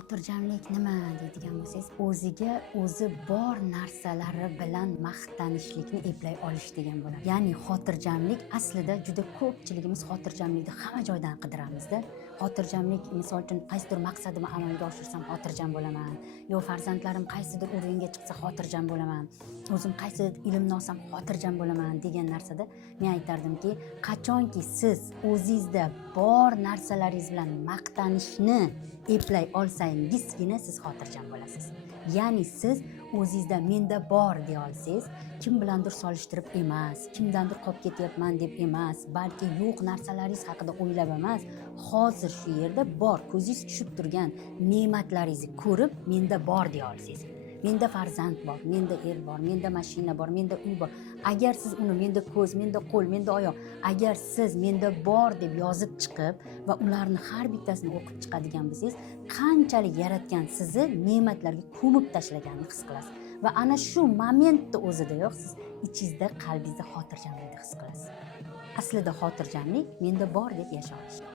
xotirjamlik nima deydigan bo'lsangiz, o'ziga o'zi bor narsalari bilan maqtanishlikni eplay olish degan bo'ladi. Ya'ni xotirjamlik aslida juda ko'pchiligimiz xotirjamlikni hamma joydan qidiramizda. Xotirjamlik misol uchun qaysidir maqsadimni amalga oshirsam xotirjam bo'laman, yo farzandlarim qaysidir o'ringa chiqsa xotirjam bo'laman, o'zim qaysidir ilmni olsam xotirjam bo'laman degan narsada men aytardimki, qachonki siz o'zingizda bor narsalaringiz bilan maqtanishni eplay olsangizgina siz xotirjam bo'lasiz. Ya'ni siz o'zingizda menda bor deya olsangiz, kim bilandir solishtirib emas, kimdandir qolib ketyapman deb emas, balki yo'q narsalaringiz haqida o'ylab emas, hozir shu yerda bor, ko'zingiz tushib turgan ne'matlaringizni ko'rib, menda bor deya olsangiz. Menda farzand bor, menda er bor, menda mashina bor, menda uy bor. Agar siz uni menda ko'z, menda qo'l, menda oyoq, agar siz menda bor deb yozib chiqib va ularni har bittasini o'qib chiqadigan bo'lsangiz, qanchalik yaratgan sizni ne'matlarga ko'mib tashlaganini his qilasiz. Va ana shu momentda o'zidayoq siz ichingizda, qalbingizda xotirjamlikni his qilasiz. Aslida xotirjamlik menda bor deb yasha olish.